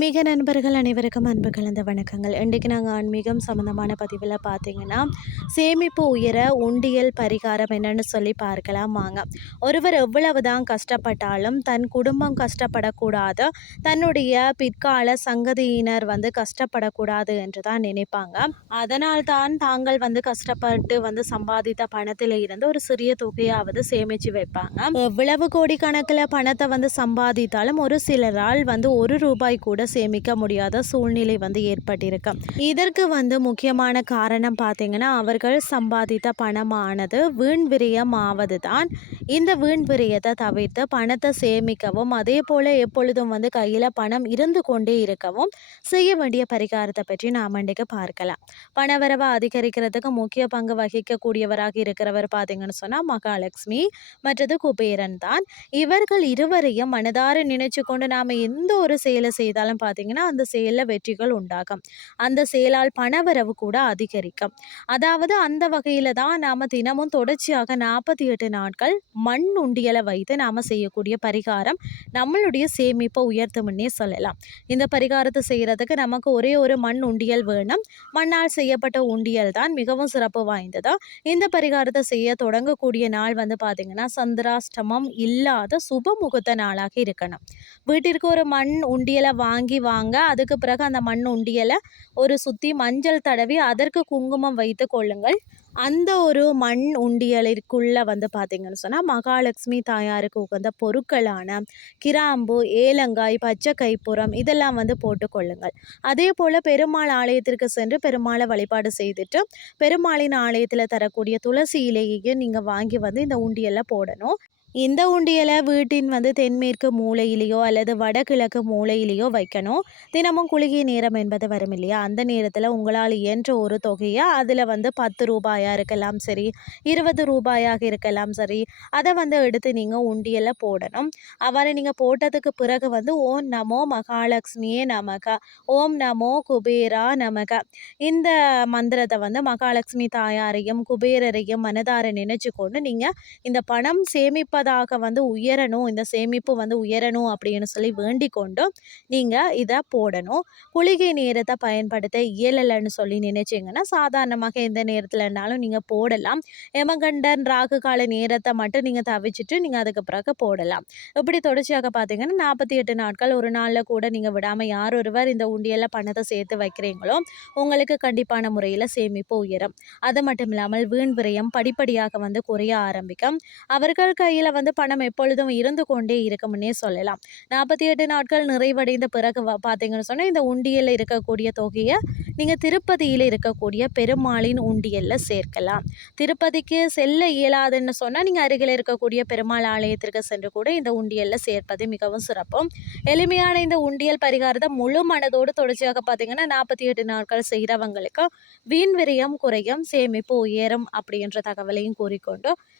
ஆன்மீக நண்பர்கள் அனைவருக்கும் அன்பு கலந்த வணக்கங்கள். இன்றைக்கு நாங்கள் ஆன்மீகம் சம்மந்தமான பதிவில் பார்த்தீங்கன்னா சேமிப்பு உயர உண்டியல் பரிகாரம் என்னன்னு சொல்லி பார்க்கலாம் வாங்க. ஒருவர் எவ்வளவு தான் கஷ்டப்பட்டாலும் தன் குடும்பம் கஷ்டப்படக்கூடாது தன்னுடைய பிற்கால சங்கதியினர் வந்து கஷ்டப்படக்கூடாது என்று தான் நினைப்பாங்க. அதனால் தான் தாங்கள் வந்து கஷ்டப்பட்டு வந்து சம்பாதித்த பணத்தில் இருந்து ஒரு சிறிய தொகையாவது சேமித்து வைப்பாங்க. எவ்வளவு கோடிக்கணக்கில் பணத்தை வந்து சம்பாதித்தாலும் ஒரு சிலரால் வந்து ஒரு ரூபாய் கூட சேமிக்க முடியாத சூழ்நிலை வந்து ஏற்பட்டிருக்கு. இதற்கு வந்து முக்கியமான காரணம் பார்த்தீங்கன்னா அவர்கள் சம்பாதித்த பணமானது வீண் விரயம் ஆவது தான் இந்த வீண் விரயத்தை தவிர்த்து பணத்தை சேமிக்கவும் அதே போல் எப்பொழுதும் வந்து கையில் பணம் இருந்து கொண்டே இருக்கவும் செய்ய வேண்டிய பரிகாரத்தை பற்றி நாம் இன்றைக்கு பார்க்கலாம். பணவரவை அதிகரிக்கிறதுக்கு முக்கிய பங்கு வகிக்கக்கூடியவராக இருக்கிறவர் பார்த்தீங்கன்னு சொன்னால் மகாலட்சுமி மற்றது குபேரன் தான். இவர்கள் இருவரையும் மனதார நினைச்சு கொண்டு நாம் எந்த ஒரு செயலை செய்தாலும் பார்த்தீங்கன்னா அந்த செயலில் வெற்றிகள் உண்டாகும். அந்த செயலால் பணவரவு கூட அதிகரிக்கும். அதாவது அந்த வகையில் தான் நாம் தினமும் தொடர்ச்சியாக நாற்பத்தி எட்டு நாட்கள் மண் உண்டியலை வைத்து நாம் செய்யக்கூடிய பரிகாரம் நம்மளுடைய சேமிப்பை உயர்த்தும்னே சொல்லலாம். இந்த பரிகாரத்தை செய்கிறதுக்கு நமக்கு ஒரே ஒரு மண் உண்டியல் வேணும். மண்ணால் செய்யப்பட்ட உண்டியல் தான் மிகவும் சிறப்பு வாய்ந்ததா. இந்த பரிகாரத்தை செய்ய தொடங்கக்கூடிய நாள் வந்து பார்த்திங்கன்னா சந்திராஷ்டமம் இல்லாத சுப நாளாக இருக்கணும். வீட்டிற்கு ஒரு மண் உண்டியலை வாங்கி வாங்கி வாங்க. அதுக்கு பிறகு அந்த மண் உண்டியலை ஒரு சுற்றி மஞ்சள் தடவி அதற்கு குங்குமம் வைத்து கொள்ளுங்கள். அந்த ஒரு மண் உண்டியலிற்குள்ளே வந்து பார்த்திங்கன்னு சொன்னால் மகாலட்சுமி தாயாருக்கு உகந்த பொருட்களான கிராம்பு ஏலங்காய் பச்சை கைப்புறம் இதெல்லாம் வந்து போட்டுக்கொள்ளுங்கள் அதே போல் பெருமாள் ஆலயத்திற்கு சென்று பெருமாளை வழிபாடு செய்துட்டு பெருமாளின் ஆலயத்தில் தரக்கூடிய துளசி இலையையும் நீங்கள் வாங்கி வந்து இந்த உண்டியலில் போடணும். இந்த உண்டியலை வீட்டின் வந்து தென்மேற்கு மூலையிலேயோ அல்லது வடகிழக்கு மூலையிலேயோ வைக்கணும். தினமும் குளிகை நேரம் என்பது வரும் இல்லையா? அந்த நேரத்தில் உங்களால் இயன்ற ஒரு தொகையை அதில் வந்து பத்து ரூபாயாக இருக்கலாம் சரி இருபது ரூபாயாக இருக்கலாம் சரி அதை வந்து எடுத்து நீங்கள் உண்டியலை போடணும். அவ்வாறு நீங்கள் போட்டதுக்கு பிறகு வந்து ஓம் நமோ மகாலட்சுமியே நமக ஓம் நமோ குபேரா நமக. இந்த மந்திரத்தை வந்து மகாலட்சுமி தாயாரையும் குபேரரையும் மனதார நினைச்சு கொண்டு நீங்கள் இந்த பணம் சேமிப்ப இருப்பதாக வந்து உயரணும் இந்த சேமிப்பு வந்து உயரணும் அப்படின்னு சொல்லி வேண்டிக் கொண்டும் நீங்கள் இதை போடணும். குளிகை நேரத்தை பயன்படுத்த இயலலைன்னு சொல்லி நினைச்சிங்கன்னா சாதாரணமாக எந்த நேரத்தில்னாலும் நீங்கள் போடலாம். எமகண்டன் ராகு கால நேரத்தை மட்டும் நீங்கள் தவிச்சிட்டு நீங்கள் அதுக்கு பிறகு போடலாம். இப்படி தொடர்ச்சியாக பார்த்தீங்கன்னா நாற்பத்தி எட்டு நாட்கள் ஒரு நாளில் கூட நீங்கள் விடாமல் யார் ஒருவர் இந்த உண்டியலில் பணத்தை சேர்த்து வைக்கிறீங்களோ உங்களுக்கு கண்டிப்பான முறையில் சேமிப்பு உயரும். அது மட்டும் இல்லாமல் வீண் விரயம் படிப்படியாக வந்து குறைய ஆரம்பிக்கும். அவர்கள் கையில் வந்து பணம் எப்பொழுதும் இருந்து கொண்டே இருக்கும்னே சொல்லலாம். நாற்பத்தி எட்டு நாட்கள் நிறைவடைந்த பிறகு பார்த்தீங்கன்னு சொன்னால் இந்த உண்டியலில் இருக்கக்கூடிய தொகையை நீங்கள் திருப்பதியில் இருக்கக்கூடிய பெருமாளின் உண்டியலில் சேர்க்கலாம். திருப்பதிக்கு செல்ல இயலாதுன்னு சொன்னால் நீங்கள் அருகில் இருக்கக்கூடிய பெருமாள் ஆலயத்திற்கு சென்று கூட இந்த உண்டியலில் சேர்ப்பது மிகவும் சிறப்பும். எளிமையான இந்த உண்டியல் பரிகாரத்தை முழு மனதோடு தொடர்ச்சியாக பார்த்தீங்கன்னா நாற்பத்தி எட்டு நாட்கள் செய்கிறவங்களுக்கு வீண் விரயம் குறையும் சேமிப்பு உயரும் அப்படின்ற தகவலையும் கூறிக்கொண்டு